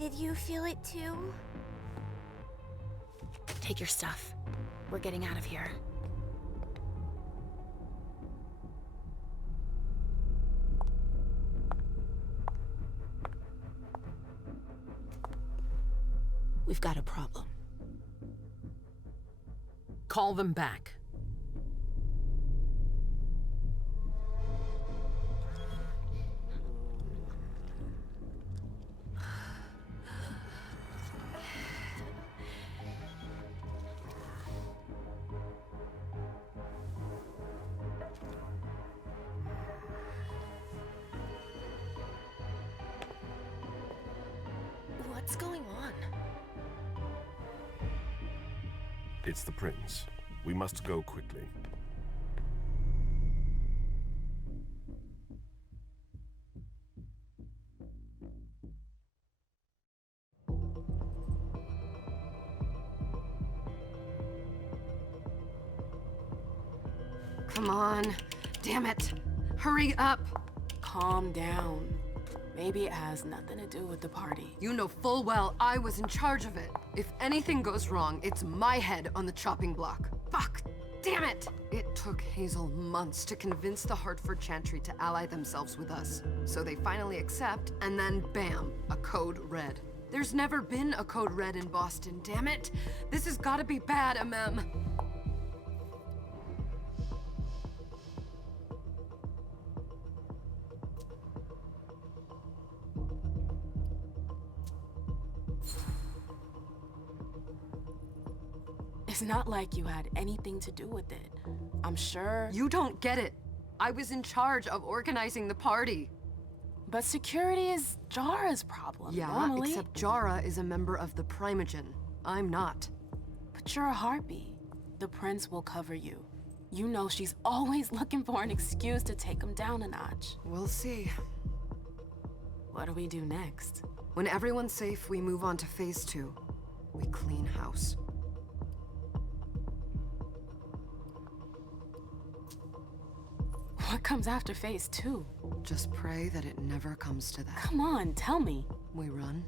Did you feel it too? Take your stuff. We're getting out of here. We've got a problem. Call them back. What's going on? It's the prince. We must go quickly. Come on. Damn it. Hurry up. Calm down. Maybe it has nothing to do with the party. You know full well I was in charge of it. If anything goes wrong, it's my head on the chopping block. Fuck! Damn it! It took Hazel months to convince the Hartford Chantry to ally themselves with us. So they finally accept, and then bam, a code red. There's never been a code red in Boston, damn it! This has gotta be bad, MM. It's not like you had anything to do with it. I'm sure. You don't get it. I was in charge of organizing the party. But security is Jara's problem, Yeah, normally. except Jara is a member of the Primogen. I'm not. But you're a harpy. The prince will cover you. You know she's always looking for an excuse to take him down a notch. We'll see. What do we do next? When everyone's safe, we move on to phase 2. We clean house. What comes after phase 2? Just pray that it never comes to that. Come on, tell me. We run.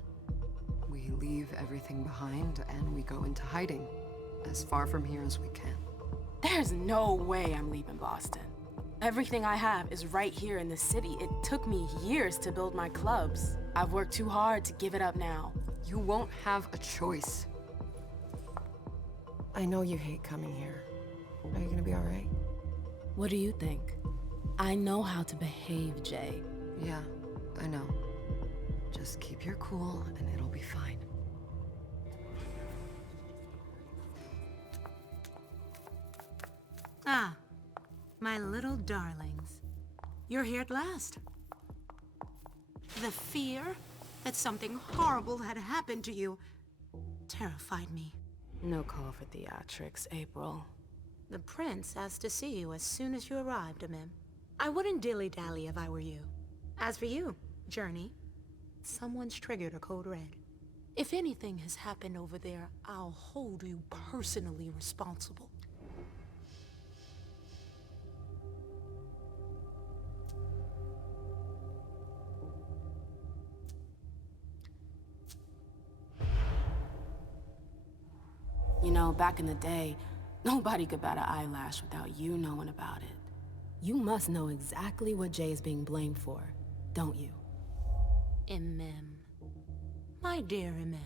We leave everything behind and we go into hiding. As far from here as we can. There's no way I'm leaving Boston. Everything I have is right here in the city. It took me years to build my clubs. I've worked too hard to give it up now. You won't have a choice. I know you hate coming here. Are you gonna be all right? What do you think? I know how to behave, Jay. Yeah, I know. Just keep your cool and it'll be fine. Ah, my little darlings. You're here at last. The fear that something horrible had happened to you terrified me. No call for theatrics, April. The prince asked to see you as soon as you arrived, Amim. I wouldn't dilly-dally if I were you. As for you, Journey, someone's triggered a code red. If anything has happened over there, I'll hold you personally responsible. You know, back in the day, nobody could bat an eyelash without you knowing about it. You must know exactly what Jay is being blamed for, don't you? Imem. My dear Imem.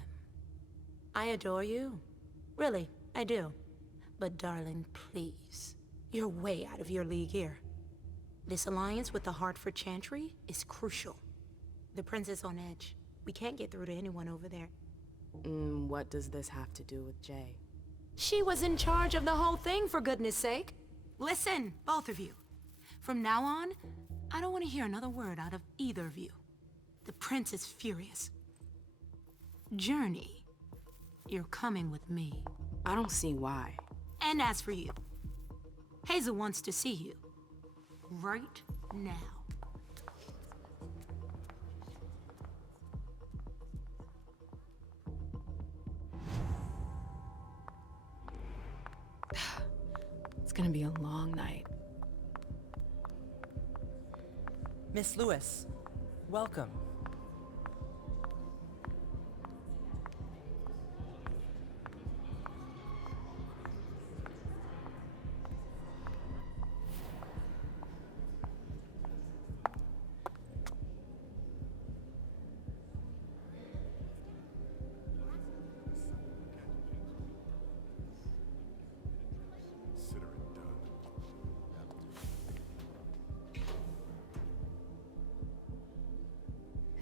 I adore you. Really, I do. But darling, please. You're way out of your league here. This alliance with the Hartford Chantry is crucial. The prince is on edge. We can't get through to anyone over there. What does this have to do with Jay? She was in charge of the whole thing, for goodness sake. Listen, both of you. From now on, I don't want to hear another word out of either of you. The prince is furious. Journey, you're coming with me. I don't see why. And as for you, Hazel wants to see you. Right now. It's gonna be a long night. Miss Lewis, welcome.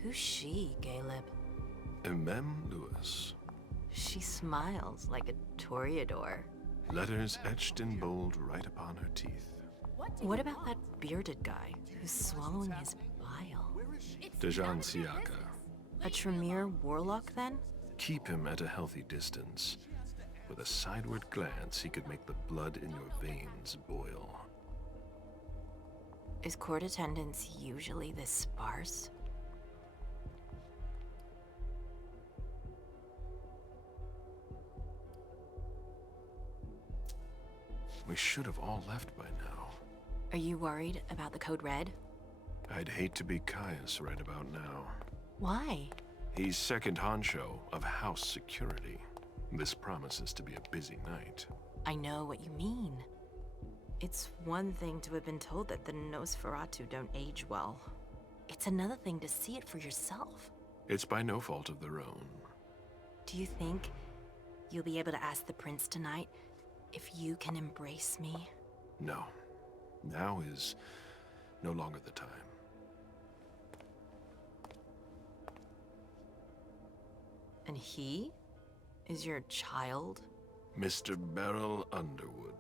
Who's she, Caleb? Emem Lewis. She smiles like a toreador. Letters etched in bold right upon her teeth. What about that bearded guy who's swallowing his bile? Dejan Siaka. A Tremere warlock, then? Keep him at a healthy distance. With a sideward glance, he could make the blood in your veins boil. Is court attendance usually this sparse? We should have all left by now. Are you worried about the Code Red? I'd hate to be Caius right about now. Why? He's second honcho of house security. This promises to be a busy night. I know what you mean. It's one thing to have been told that the Nosferatu don't age well. It's another thing to see it for yourself. It's by no fault of their own. Do you think you'll be able to ask the prince tonight if you can embrace me? No. Now is no longer the time. And he is your child? Mr. Beryl Underwood.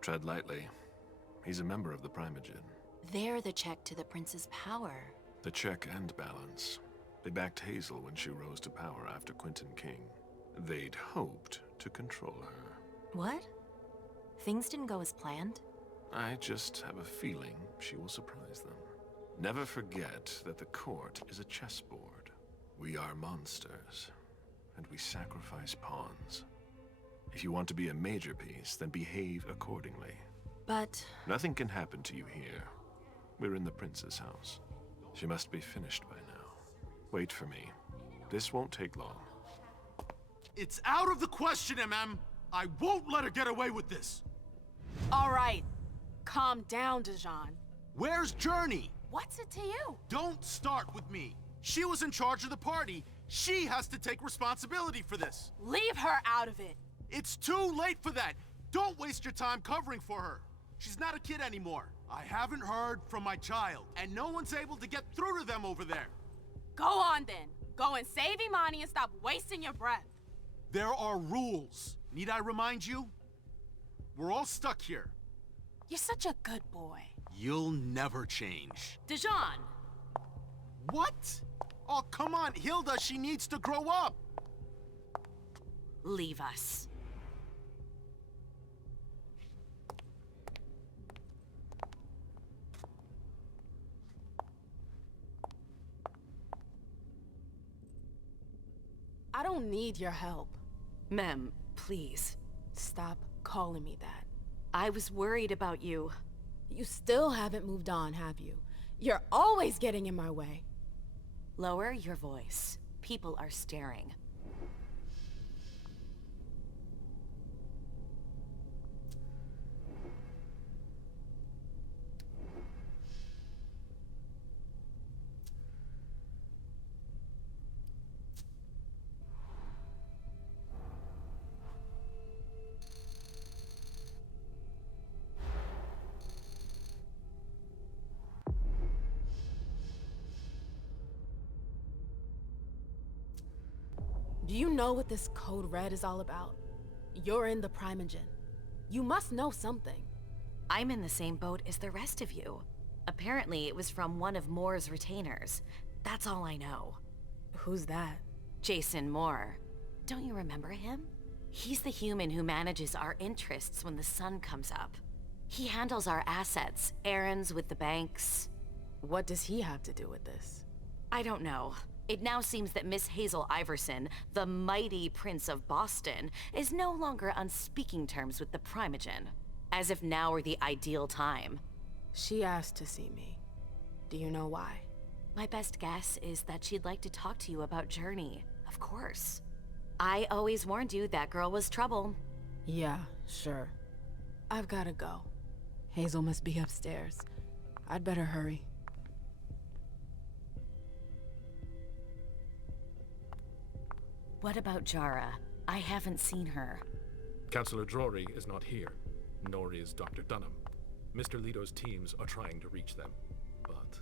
Tread lightly. He's a member of the Primogen. They're the check to the prince's power. The check and balance. They backed Hazel when she rose to power after Quentin King. They'd hoped to control her. What? Things didn't go as planned? I just have a feeling she will surprise them. Never forget that the court is a chessboard. We are monsters, and we sacrifice pawns. If you want to be a major piece, then behave accordingly. But Nothing can happen to you here. We're in the prince's house. She must be finished by now. Wait for me. This won't take long. It's out of the question, MM. I won't let her get away with this. All right. Calm down, Dejan. Where's Journey? What's it to you? Don't start with me. She was in charge of the party. She has to take responsibility for this. Leave her out of it. It's too late for that. Don't waste your time covering for her. She's not a kid anymore. I haven't heard from my child, and no one's able to get through to them over there. Go on then. Go and save Imani and stop wasting your breath. There are rules. Need I remind you? We're all stuck here. You're such a good boy. You'll never change. Dejan! What? Oh, come on, Hilda, she needs to grow up. leave us. I don't need your help. Mem, please. Stop calling me that. I was worried about you. You still haven't moved on, have you? You're always getting in my way. Lower your voice. People are staring. Do you know what this Code Red is all about? You're in the Primogen. You must know something. I'm in the same boat as the rest of you. Apparently, it was from one of Moore's retainers. That's all I know. Who's that? Jason Moore. Don't you remember him? He's the human who manages our interests when the sun comes up. He handles our assets, errands with the banks. What does he have to do with this? I don't know. It now seems that Miss Hazel Iverson, the mighty Prince of Boston, is no longer on speaking terms with the Primogen. As if now were the ideal time. She asked to see me. Do you know why? My best guess is that she'd like to talk to you about Journey. Of course. I always warned you that girl was trouble. Yeah, sure. I've gotta go. Hazel must be upstairs. I'd better hurry. What about Jara? I haven't seen her. Councillor Drury is not here, nor is Dr. Dunham. Mr. Leto's teams are trying to reach them, but...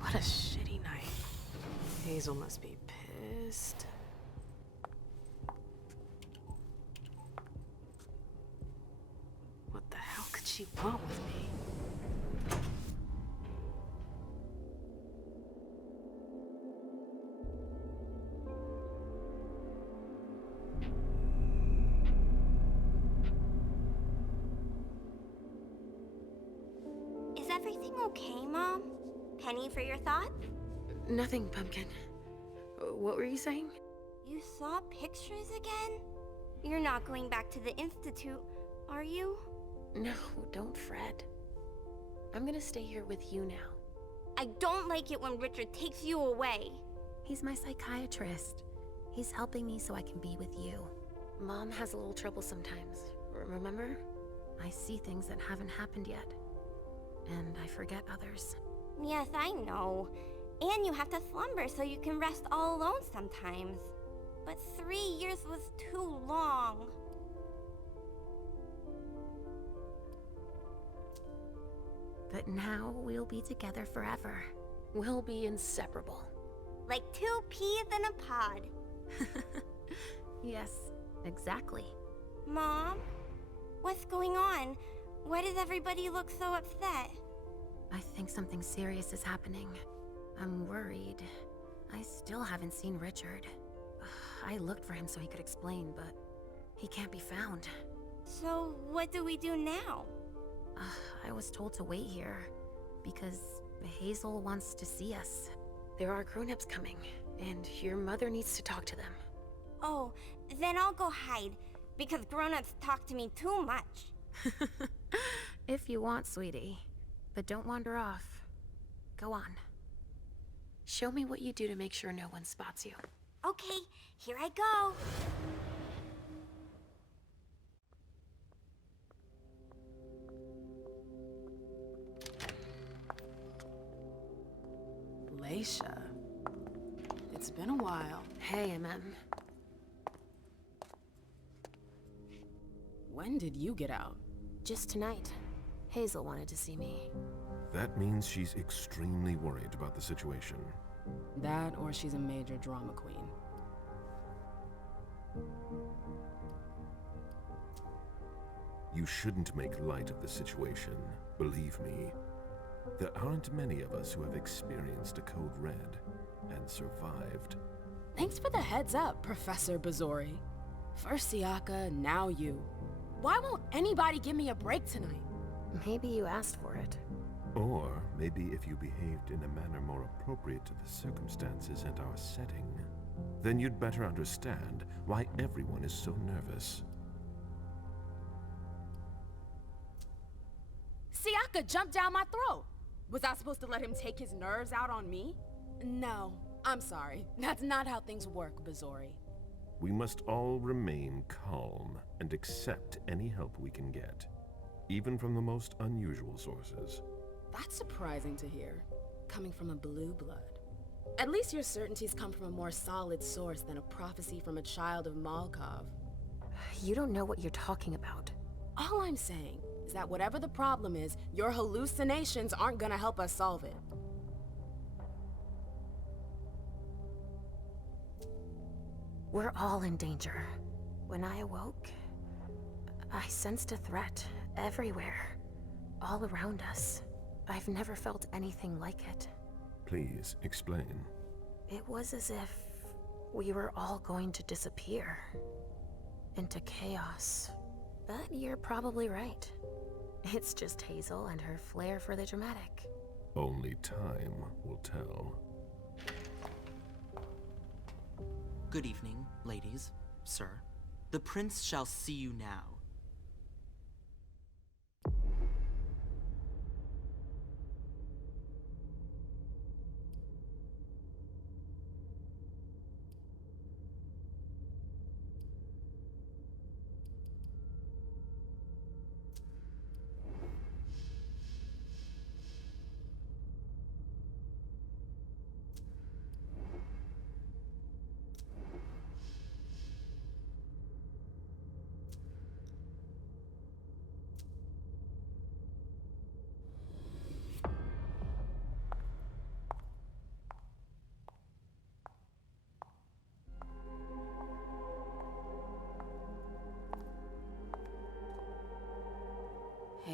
What a shitty night. Hazel must be pissed. What the hell could she want with me? Is everything okay, Mom? Penny for your thoughts? Nothing, Pumpkin. What were you saying? You saw pictures again? You're not going back to the Institute, are you? No, don't fret. I'm gonna stay here with you now. I don't like it when Richard takes you away. He's my psychiatrist. He's helping me so I can be with you. Mom has a little trouble sometimes, remember? I see things that haven't happened yet. And I forget others. Yes, I know. And you have to slumber so you can rest all alone sometimes. But 3 years was too long. But now we'll be together forever. We'll be inseparable. Like 2 peas in a pod. Yes, exactly. Mom? What's going on? Why does everybody look so upset? I think something serious is happening. I'm worried. I still haven't seen Richard. I looked for him so he could explain, but he can't be found. So what do we do now? I was told to wait here because Hazel wants to see us. There are grown-ups coming, and your mother needs to talk to them. Oh, then I'll go hide, because grown-ups talk to me too much. If you want, sweetie. But don't wander off. Go on. Show me what you do to make sure no one spots you. Okay, here I go. Leisha. It's been a while. Hey, MM. When did you get out? Just tonight. Hazel wanted to see me. That means she's extremely worried about the situation. That or she's a major drama queen. You shouldn't make light of the situation, believe me. There aren't many of us who have experienced a code red and survived. Thanks for the heads up, Professor Bazori. First Siaka, now you. Why won't anybody give me a break tonight? Maybe you asked for it. Or maybe if you behaved in a manner more appropriate to the circumstances and our setting, then you'd better understand why everyone is so nervous. Siaka jumped down my throat. Was I supposed to let him take his nerves out on me? No, I'm sorry. That's not how things work, Bazori. We must all remain calm and accept any help we can get, even from the most unusual sources. That's surprising to hear, coming from a blue blood. At least your certainties come from a more solid source than a prophecy from a child of Malkov. You don't know what you're talking about. All I'm saying is that whatever the problem is, your hallucinations aren't gonna help us solve it. We're all in danger. When I awoke, I sensed a threat everywhere, all around us. I've never felt anything like it. Please explain. It was as if we were all going to disappear into chaos. But you're probably right. It's just Hazel and her flair for the dramatic. Only time will tell. Good evening, ladies, sir. The prince shall see you now.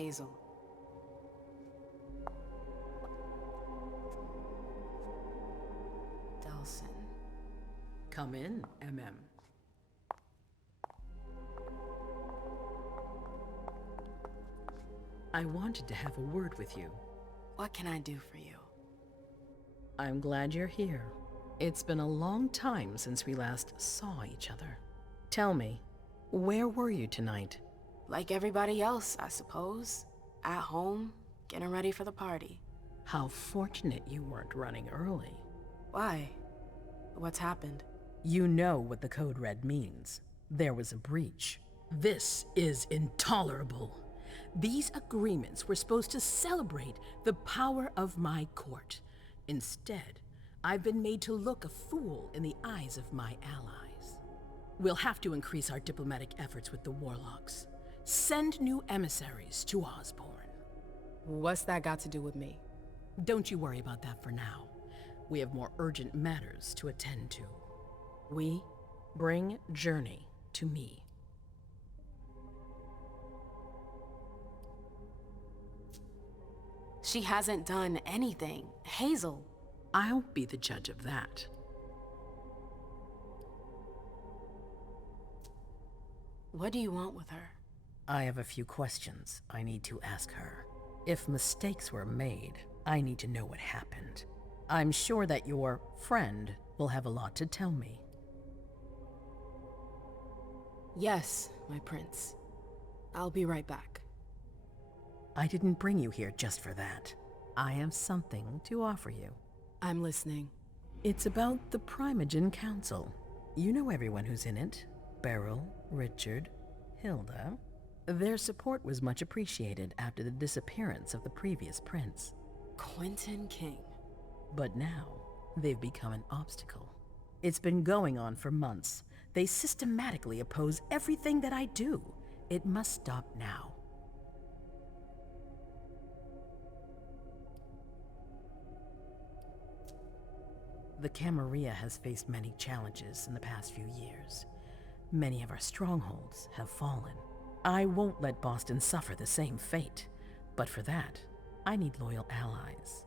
Hazel. Delson. Come in, MM. I wanted to have a word with you. What can I do for you? I'm glad you're here. It's been a long time since we last saw each other. Tell me, where were you tonight? Like everybody else, I suppose. At home, getting ready for the party. How fortunate you weren't running early. Why? What's happened? You know what the code red means. There was a breach. This is intolerable. These agreements were supposed to celebrate the power of my court. Instead, I've been made to look a fool in the eyes of my allies. We'll have to increase our diplomatic efforts with the warlocks. Send new emissaries to Osborne. What's that got to do with me? Don't you worry about that for now. We have more urgent matters to attend to. We bring Journey to me. She hasn't done anything. Hazel. I'll be the judge of that. What do you want with her? I have a few questions I need to ask her. If mistakes were made, I need to know what happened. I'm sure that your friend will have a lot to tell me. Yes, my prince. I'll be right back. I didn't bring you here just for that. I have something to offer you. I'm listening. It's about the Primogen Council. You know everyone who's in it. Beryl, Richard, Hilda. Their support was much appreciated after the disappearance of the previous prince. Quentin King. But now, they've become an obstacle. It's been going on for months. They systematically oppose everything that I do. It must stop now. The Camarilla has faced many challenges in the past few years. Many of our strongholds have fallen. I won't let Boston suffer the same fate, but for that, I need loyal allies.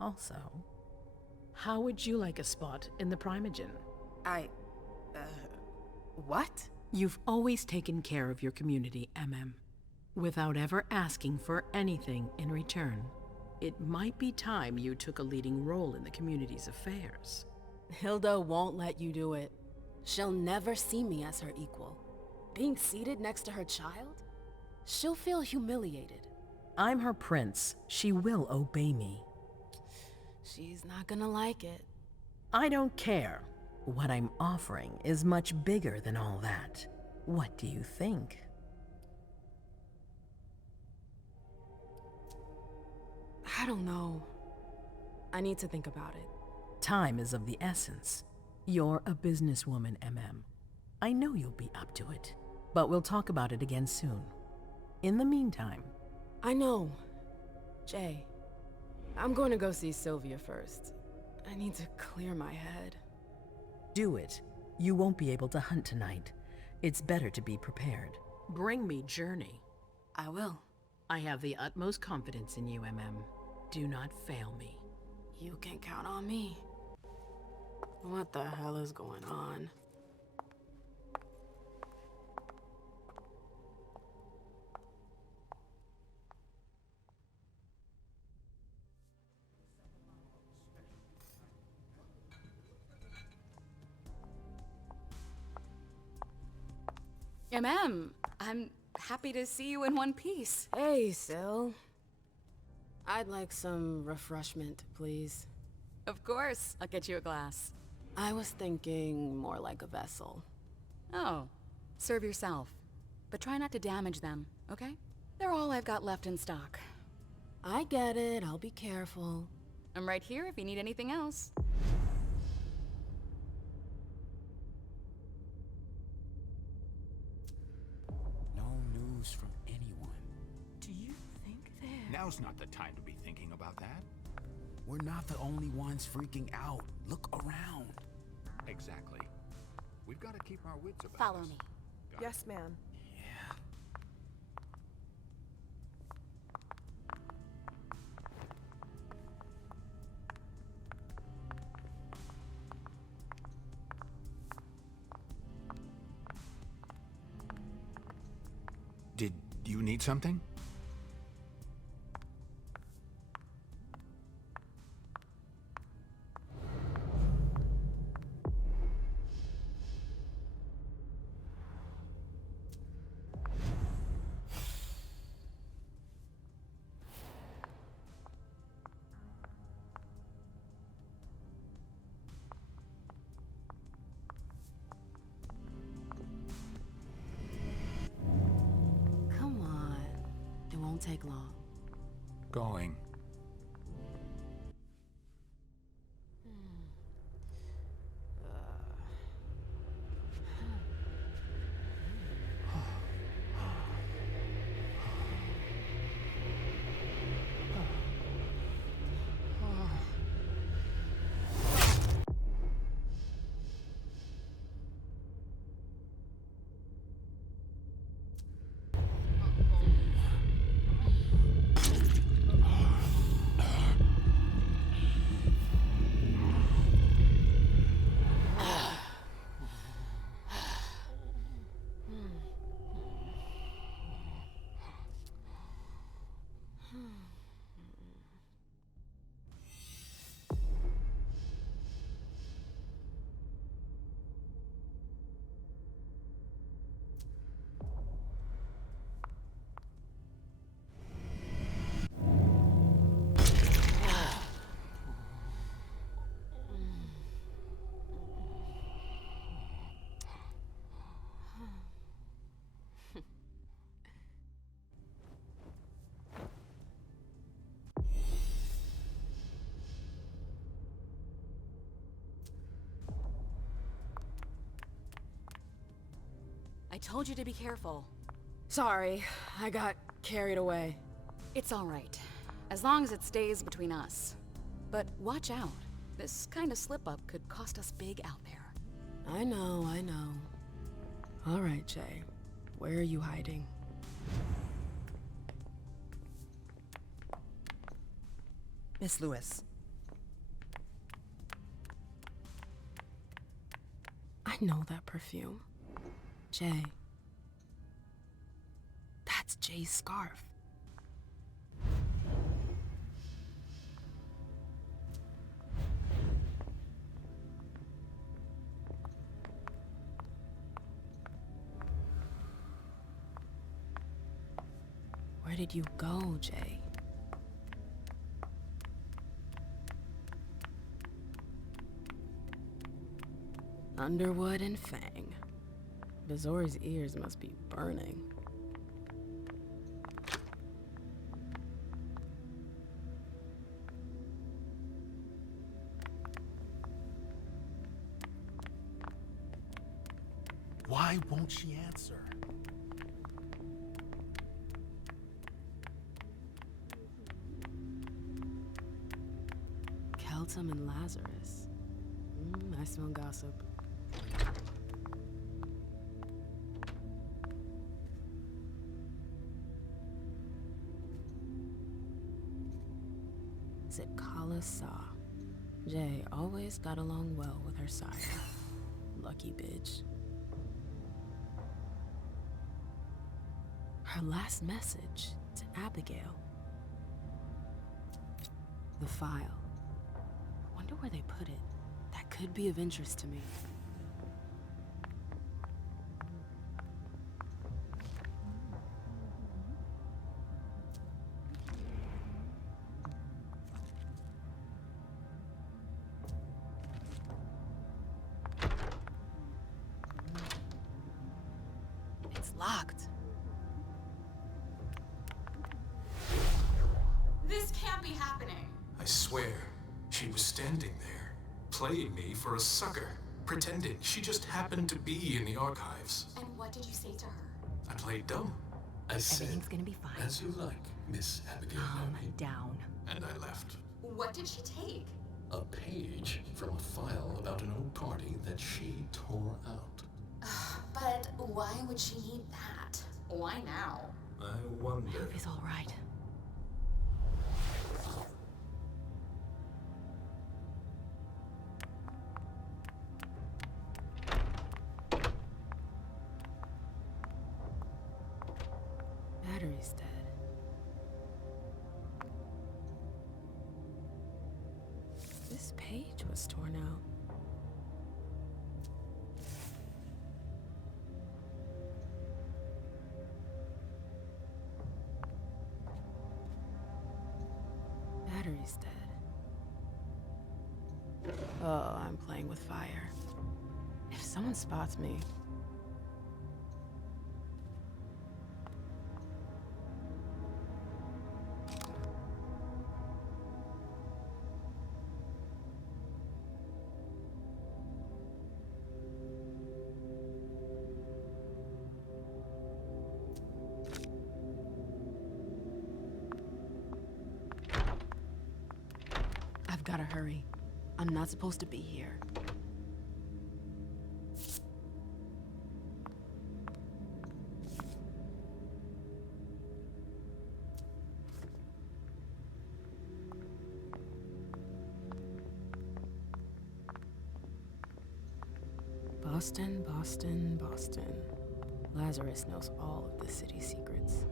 Also, how would you like a spot in the Primogen? What? You've always taken care of your community, MM, without ever asking for anything in return. It might be time you took a leading role in the community's affairs. Hilda won't let you do it. She'll never see me as her equal. Being seated next to her child? She'll feel humiliated. I'm her prince. She will obey me. She's not gonna like it. I don't care. What I'm offering is much bigger than all that. What do you think? I don't know. I need to think about it. Time is of the essence. You're a businesswoman, MM. I know you'll be up to it, but we'll talk about it again soon. In the meantime... I know. Jay, I'm going to go see Sylvia first. I need to clear my head. Do it. You won't be able to hunt tonight. It's better to be prepared. Bring me Journey. I will. I have the utmost confidence in you, MM. Do not fail me. You can count on me. What the hell is going on? I'm happy to see you in one piece. Hey, Syl. I'd like some refreshment, please. Of course, I'll get you a glass. I was thinking more like a vessel. Oh, serve yourself. But try not to damage them, okay? They're all I've got left in stock. I get it, I'll be careful. I'm right here if you need anything else. No news from anyone. Do you think they're... Now's not the time to be thinking about that. We're not the only ones freaking out. Look around. Exactly. We've got to keep our wits about Follow us. me. Yes, ma'am. Did you need something? Take long. Going. I told you to be careful. Sorry, I got carried away. It's all right, as long as it stays between us. But watch out. This kind of slip-up could cost us big out there. I know. All right, Jay. Where are you hiding? Miss Lewis. I know that perfume. Jay. That's Jay's scarf. Where did you go, Jay? Underwood and Fang. Bazori's ears must be burning. Why won't she answer? Keltum and Lazarus. I smell gossip. Zikala Saw. Jay always got along well with her sire. Lucky bitch. Her last message to Abigail. The file. Wonder where they put it. That could be of interest to me. It's locked. This can't be happening. I swear, she was standing there, playing me for a sucker, pretending she just happened to be in the archives. And what did you say to her? I played dumb. I said, Everything's gonna be fine. as you like, Miss Abigail Calm Naomi. down. And I left. What did she take? A page from a file about an old party that she tore out. But why would she need that? Why now? I wonder. He's all right. Battery's dead. This page was torn out. Battery's dead. Oh, I'm playing with fire. If someone spots me... I've gotta hurry. I'm not supposed to be here. Boston, Boston, Boston. Lazarus knows all of the city's secrets.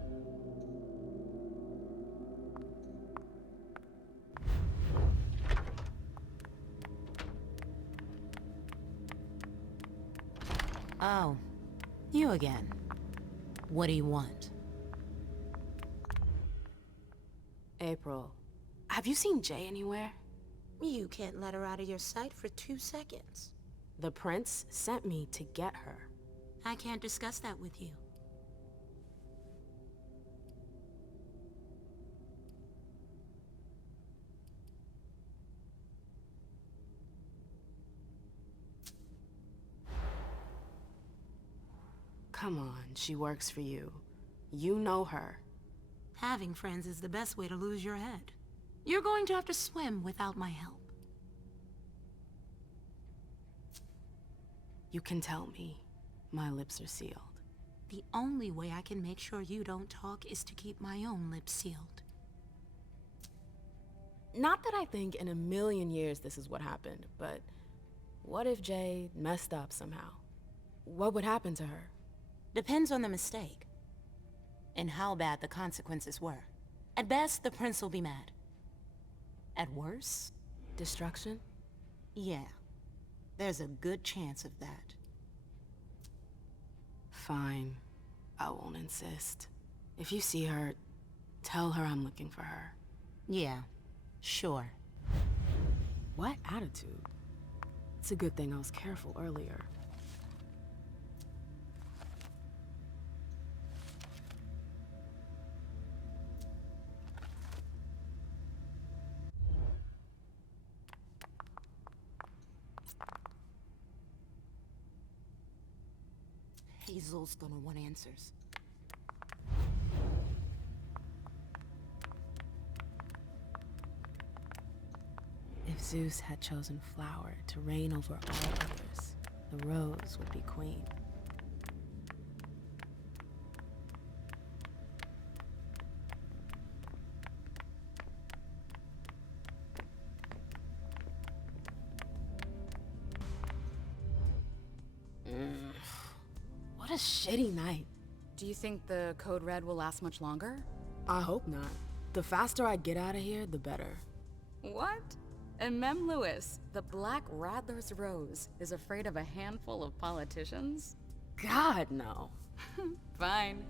Oh, you again. What do you want? April, have you seen Jay anywhere? You can't let her out of your sight for 2 seconds. The prince sent me to get her. I can't discuss that with you. Come on, she works for you. You know her. Having friends is the best way to lose your head. You're going to have to swim without my help. You can tell me. My lips are sealed. The only way I can make sure you don't talk is to keep my own lips sealed. Not that I think in a million years this is what happened, but what if Jay messed up somehow? What would happen to her? Depends on the mistake. And how bad the consequences were. At best, the prince will be mad. At worst... Destruction? Yeah. There's a good chance of that. Fine. I won't insist. If you see her, tell her I'm looking for her. Yeah, sure. What attitude? It's a good thing I was careful earlier. Hazel's gonna want answers. If Zeus had chosen flower to reign over all others, the rose would be queen. What a shitty night. Do you think the code red will last much longer? I hope not. The faster I get out of here, the better. What? And Mem Lewis, the Black Rattler's Rose, is afraid of a handful of politicians? God, no. Fine.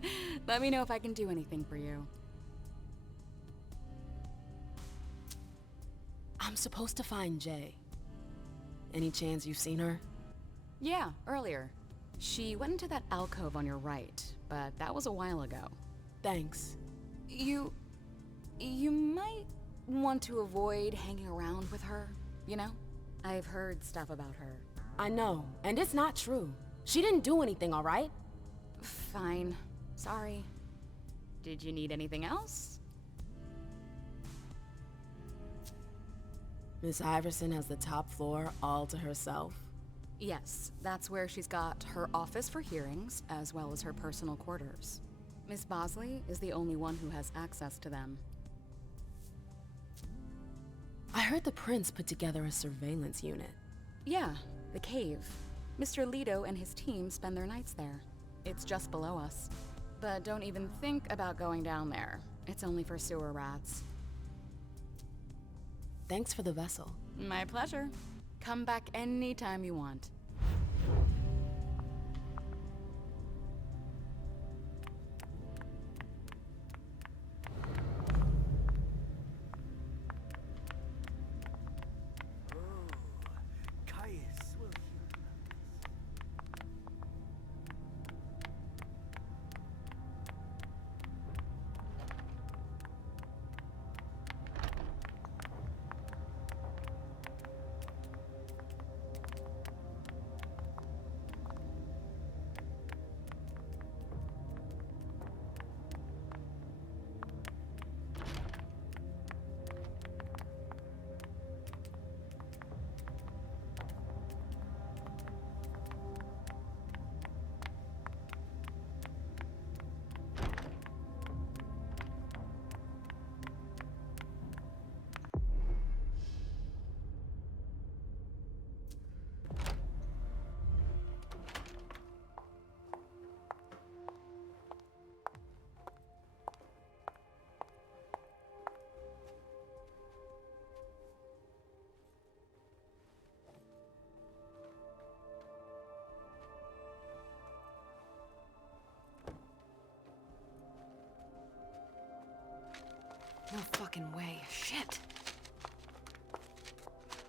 Let me know if I can do anything for you. I'm supposed to find Jay. Any chance you've seen her? Yeah, earlier. She went into that alcove on your right, but that was a while ago. Thanks. You might want to avoid hanging around with her, you know? I've heard stuff about her. I know, and it's not true. She didn't do anything, all right? Fine. Sorry. Did you need anything else? Miss Iverson has the top floor all to herself. Yes, that's where she's got her office for hearings, as well as her personal quarters. Miss Bosley is the only one who has access to them. I heard the prince put together a surveillance unit. Yeah, the cave. Mr. Leto and his team spend their nights there. It's just below us. But don't even think about going down there. It's only for sewer rats. Thanks for the vessel. My pleasure. Come back anytime you want. No fucking way. Shit.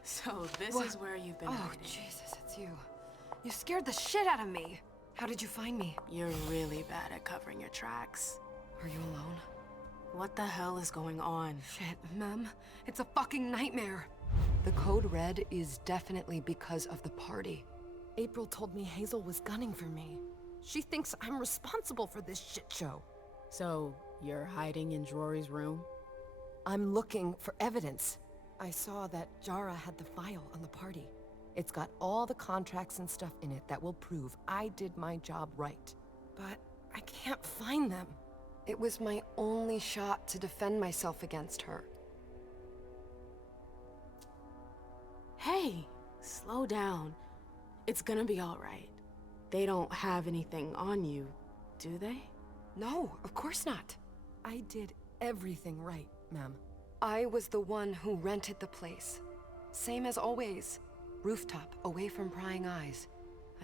So this is where you've been Oh, hiding. Jesus, it's you. You scared the shit out of me. How did you find me? You're really bad at covering your tracks. Are you alone? What the hell is going on? Shit, Mem. It's a fucking nightmare. The code red is definitely because of the party. April told me Hazel was gunning for me. She thinks I'm responsible for this shit show. So, you're hiding in Drury's room? I'm looking for evidence. I saw that Jara had the file on the party. It's got all the contracts and stuff in it that will prove I did my job right. But I can't find them. It was my only shot to defend myself against her. Hey, slow down. It's gonna be all right. They don't have anything on you, do they? No, of course not. I did everything right, ma'am. I was the one who rented the place. Same as always. Rooftop, away from prying eyes.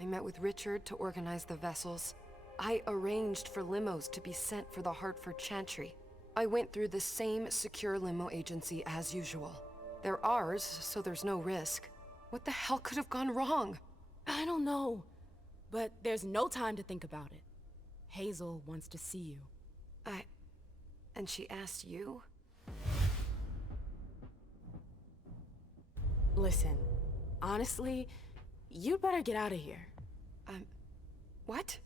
I met with Richard to organize the vessels. I arranged for limos to be sent for the Hartford Chantry. I went through the same secure limo agency as usual. They're ours, so there's no risk. What the hell could have gone wrong? I don't know, but there's no time to think about it. Hazel wants to see you. And she asked you? Listen, honestly, you'd better get out of here. What?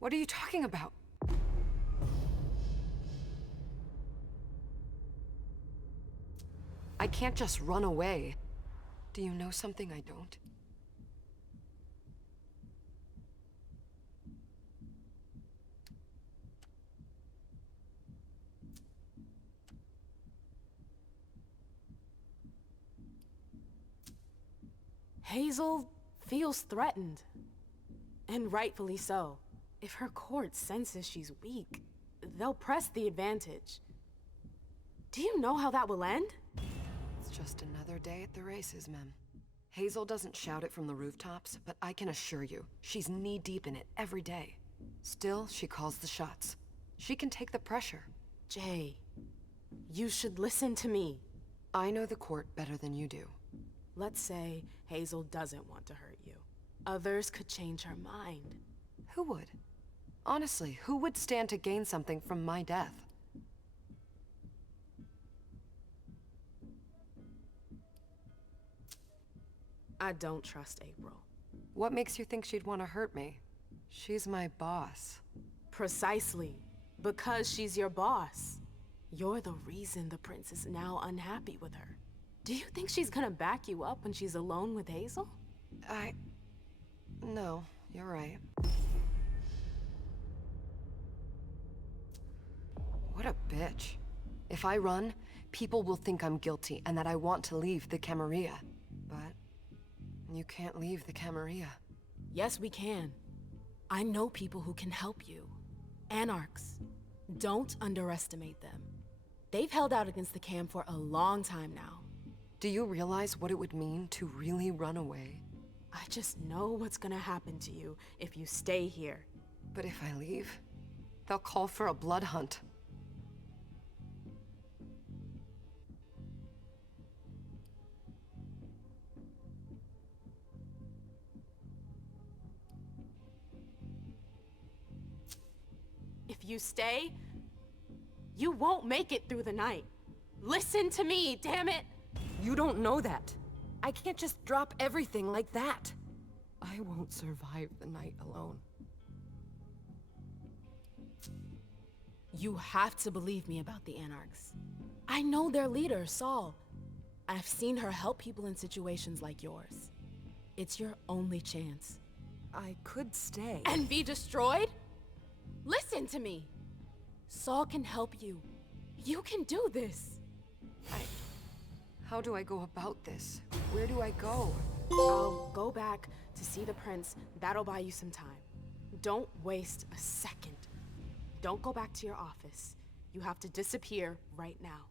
What are you talking about? I can't just run away. Do you know something I don't? Hazel feels threatened. And rightfully so. If her court senses she's weak, they'll press the advantage. Do you know how that will end? It's just another day at the races, Mem. Hazel doesn't shout it from the rooftops, but I can assure you, she's knee-deep in it every day. Still, she calls the shots. She can take the pressure. Jay, you should listen to me. I know the court better than you do. Let's say Hazel doesn't want to hurt you. Others could change her mind. Who would? Honestly, who would stand to gain something from my death? I don't trust April. What makes you think she'd want to hurt me? She's my boss. Precisely. Because she's your boss. You're the reason the prince is now unhappy with her. Do you think she's gonna back you up when she's alone with Hazel? No, you're right. What a bitch. If I run, people will think I'm guilty and that I want to leave the Camarilla. But you can't leave the Camarilla. Yes, we can. I know people who can help you. Anarchs. Don't underestimate them. They've held out against the Cam for a long time now. Do you realize what it would mean to really run away? I just know what's gonna happen to you if you stay here. But if I leave, they'll call for a blood hunt. If you stay, you won't make it through the night. Listen to me, damn it! You don't know that. I can't just drop everything like that. I won't survive the night alone. You have to believe me about the Anarchs. I know their leader, Saul. I've seen her help people in situations like yours. It's your only chance. I could stay. And be destroyed? Listen to me. Saul can help you. You can do this. How do I go about this? Where do I go? I'll go back to see the prince. That'll buy you some time. Don't waste a second. Don't go back to your office. You have to disappear right now.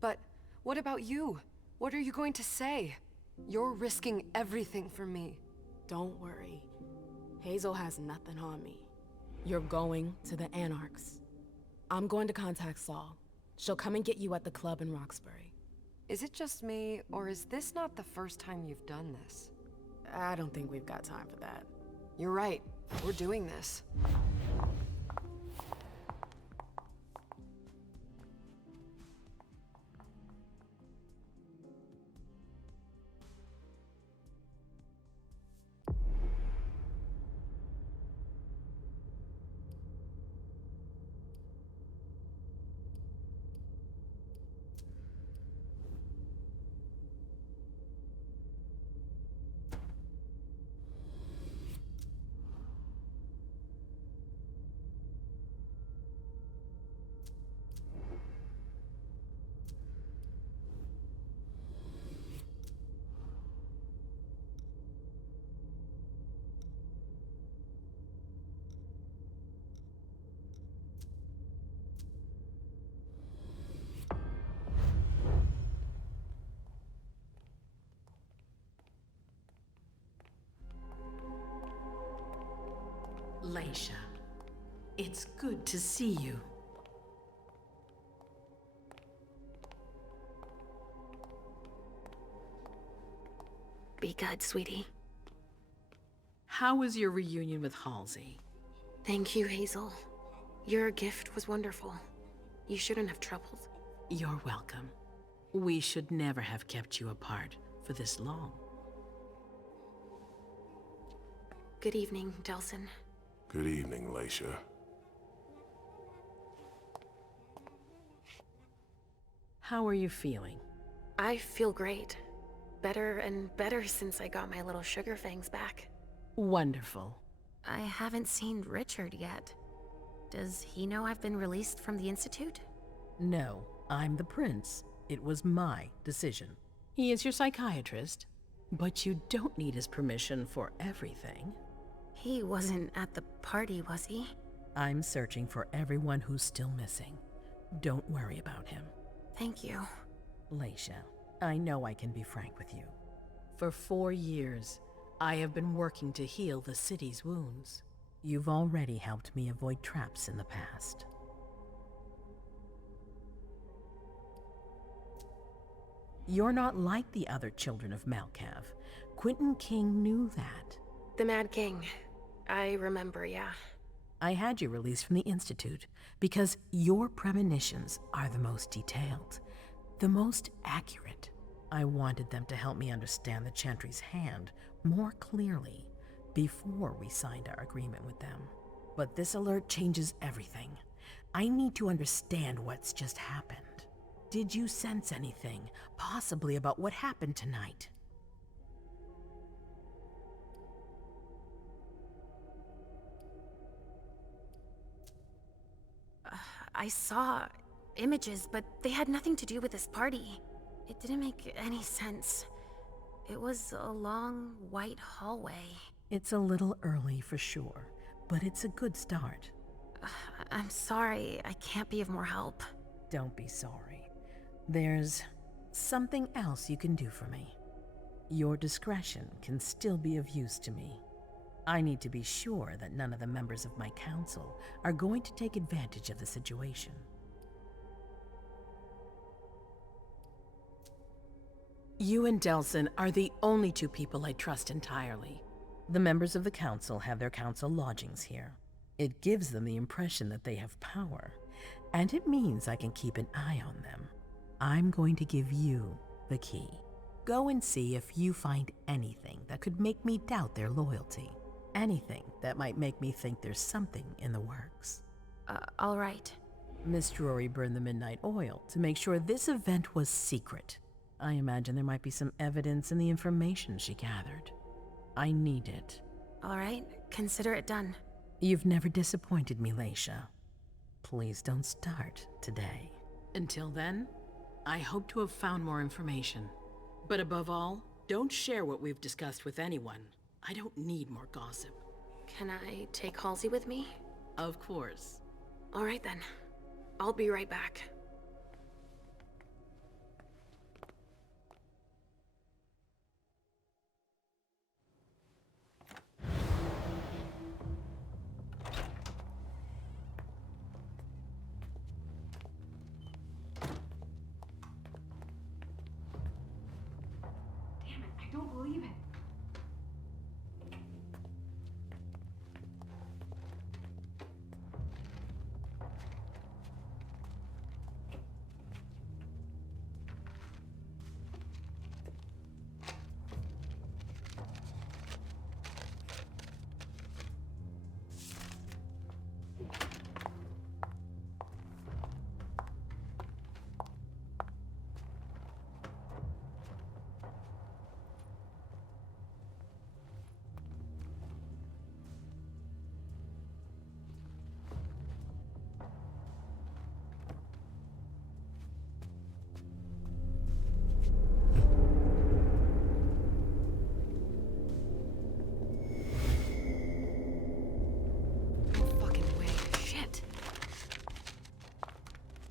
But what about you? What are you going to say? You're risking everything for me. Don't worry. Hazel has nothing on me. You're going to the Anarchs. I'm going to contact Saul. She'll come and get you at the club in Roxbury. Is it just me, or is this not the first time you've done this? I don't think we've got time for that. You're right. We're doing this. Leisha, it's good to see you. Be good, sweetie. How was your reunion with Halsey? Thank you, Hazel. Your gift was wonderful. You shouldn't have troubled. You're welcome. We should never have kept you apart for this long. Good evening, Delsin. Good evening, Leisha. How are you feeling? I feel great. Better and better since I got my little sugar fangs back. Wonderful. I haven't seen Richard yet. Does he know I've been released from the Institute? No, I'm the prince. It was my decision. He is your psychiatrist, but you don't need his permission for everything. He wasn't at the party, was he? I'm searching for everyone who's still missing. Don't worry about him. Thank you. Leisha, I know I can be frank with you. For 4 years, I have been working to heal the city's wounds. You've already helped me avoid traps in the past. You're not like the other children of Malkav. Quentin King knew that. The Mad King. I remember, yeah. I had you released from the Institute because your premonitions are the most detailed, the most accurate. I wanted them to help me understand the Chantry's hand more clearly before we signed our agreement with them. But this alert changes everything. I need to understand what's just happened. Did you sense anything, possibly about what happened tonight? I saw images, but they had nothing to do with this party. It didn't make any sense. It was a long, white hallway. It's a little early for sure, but it's a good start. I'm sorry, I can't be of more help. Don't be sorry. There's something else you can do for me. Your discretion can still be of use to me. I need to be sure that none of the members of my council are going to take advantage of the situation. You and Delson are the only two people I trust entirely. The members of the council have their council lodgings here. It gives them the impression that they have power, and it means I can keep an eye on them. I'm going to give you the key. Go and see if you find anything that could make me doubt their loyalty. Anything that might make me think there's something in the works. All right. Miss Drury burned the midnight oil to make sure this event was secret. I imagine there might be some evidence in the information she gathered. I need it. All right, consider it done. You've never disappointed me, Leisha. Please don't start today. Until then, I hope to have found more information. But above all, don't share what we've discussed with anyone. I don't need more gossip. Can I take Halsey with me? Of course. All right then. I'll be right back. Damn it, I don't believe it.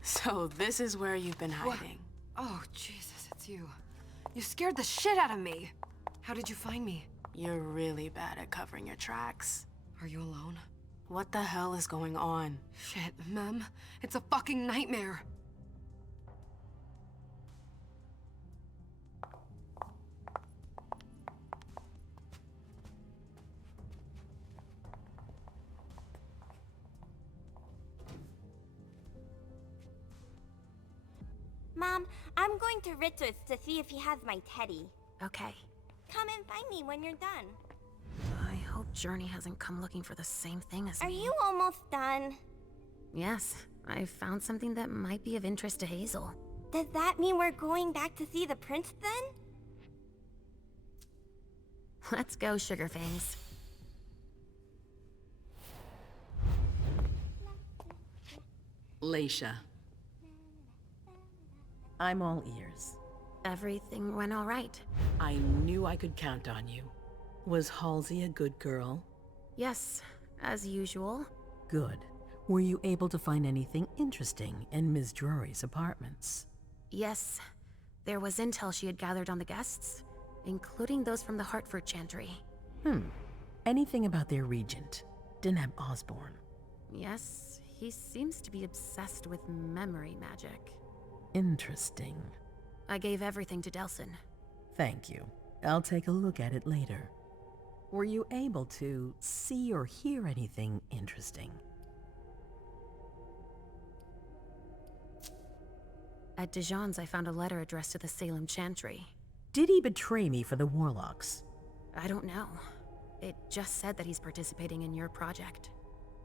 So this is where you've been hiding. Oh, Jesus, it's you. You scared the shit out of me. How did you find me? You're really bad at covering your tracks. Are you alone? What the hell is going on? Shit, Mem. It's a fucking nightmare. Mom, I'm going to Richard's to see if he has my teddy. Okay. Come and find me when you're done. I hope Journey hasn't come looking for the same thing as me. Are you almost done? Yes, I found something that might be of interest to Hazel. Does that mean we're going back to see the prince then? Let's go, Sugarfangs. Leisha. I'm all ears. Everything went all right. I knew I could count on you. Was Halsey a good girl? Yes, as usual. Good. Were you able to find anything interesting in Ms. Drury's apartments? Yes. There was intel she had gathered on the guests, including those from the Hartford Chantry. Anything about their regent, Deneb Osborne? Yes, he seems to be obsessed with memory magic. Interesting. I gave everything to Delson. Thank you. I'll take a look at it later. Were you able to see or hear anything interesting? At Dijon's, I found a letter addressed to the Salem Chantry. Did he betray me for the Warlocks? I don't know. It just said that he's participating in your project,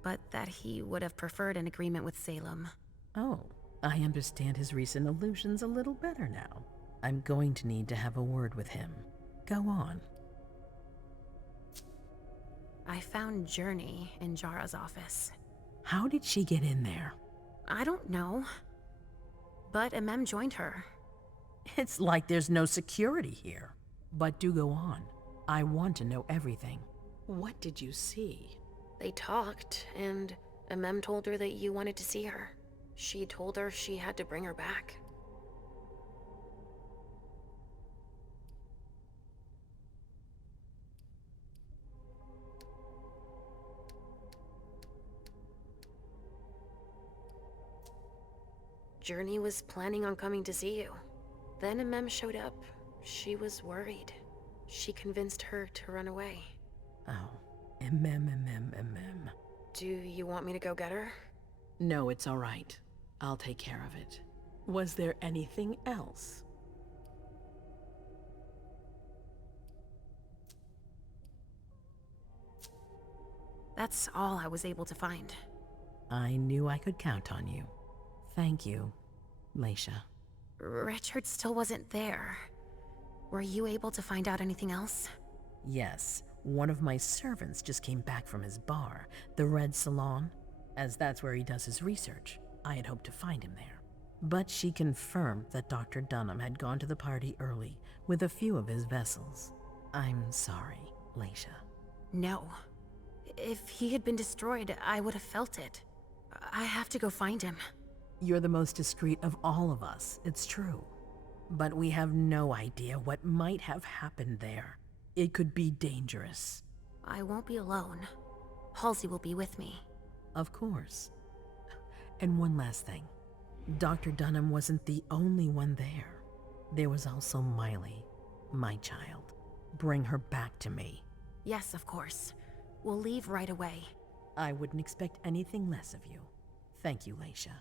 but that he would have preferred an agreement with Salem. Oh, I understand his recent illusions a little better now. I'm going to need to have a word with him. Go on. I found Journey in Jara's office. How did she get in there? I don't know. But Mem joined her. It's like there's no security here. But do go on. I want to know everything. What did you see? They talked, and MM told her that you wanted to see her. She told her she had to bring her back. Journey was planning on coming to see you. Then MM showed up. She was worried. She convinced her to run away. Oh, MM. Do you want me to go get her? No, it's all right. I'll take care of it. Was there anything else? That's all I was able to find. I knew I could count on you. Thank you, Leisha. Richard still wasn't there. Were you able to find out anything else? Yes, one of my servants just came back from his bar, the Red Salon, as that's where he does his research. I had hoped to find him there. But she confirmed that Dr. Dunham had gone to the party early with a few of his vessels. I'm sorry, Leisha. No. If he had been destroyed, I would have felt it. I have to go find him. You're the most discreet of all of us, it's true. But we have no idea what might have happened there. It could be dangerous. I won't be alone. Halsey will be with me. Of course. And one last thing. Dr. Dunham wasn't the only one there. There was also Miley, my child. Bring her back to me. Yes, of course. We'll leave right away. I wouldn't expect anything less of you. Thank you, Leisha.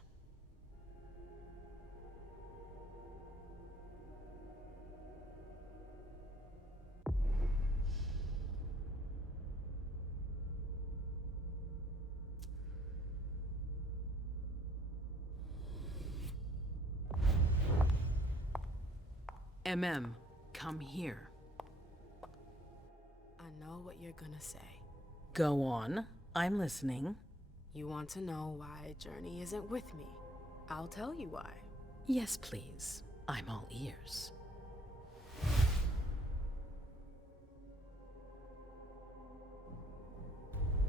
Come here. I know what you're gonna say. Go on. I'm listening. You want to know why Journey isn't with me? I'll tell you why. Yes, please. I'm all ears.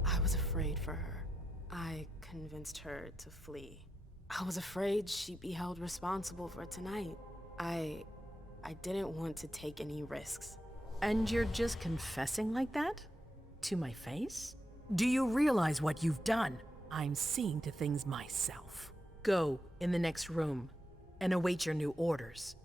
I was afraid for her. I convinced her to flee. I was afraid she'd be held responsible for tonight. I didn't want to take any risks. And you're just confessing like that? To my face? Do you realize what you've done? I'm seeing to things myself. Go in the next room and await your new orders.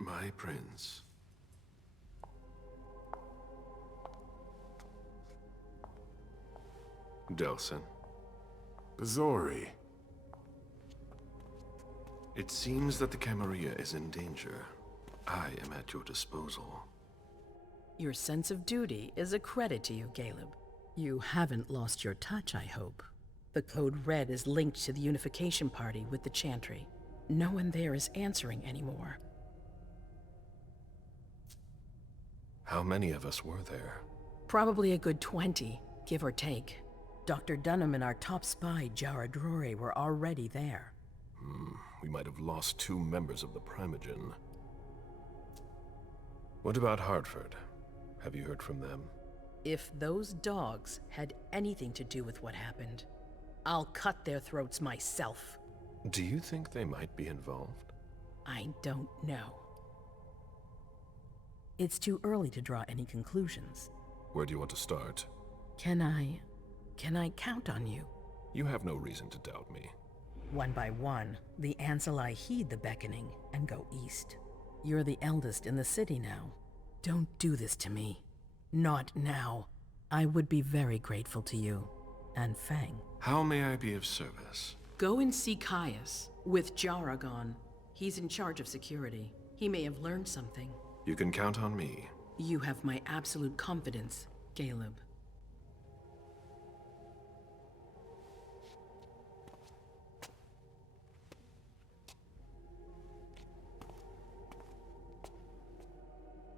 My prince. Delson. Bazori. It seems that the Camarilla is in danger. I am at your disposal. Your sense of duty is a credit to you, Caleb. You haven't lost your touch, I hope. The Code Red is linked to the Unification Party with the Chantry. No one there is answering anymore. How many of us were there? Probably a good 20, give or take. Dr. Dunham and our top spy, Jara Drory, were already there. We might have lost 2 members of the Primogen. What about Hartford? Have you heard from them? If those dogs had anything to do with what happened, I'll cut their throats myself. Do you think they might be involved? I don't know. It's too early to draw any conclusions. Where do you want to start? Can I count on you? You have no reason to doubt me. One by one, the Anseli heed the beckoning and go east. You're the eldest in the city now. Don't do this to me. Not now. I would be very grateful to you. And Fang. How may I be of service? Go and see Caius with Jaragon. He's in charge of security. He may have learned something. You can count on me. You have my absolute confidence, Caleb.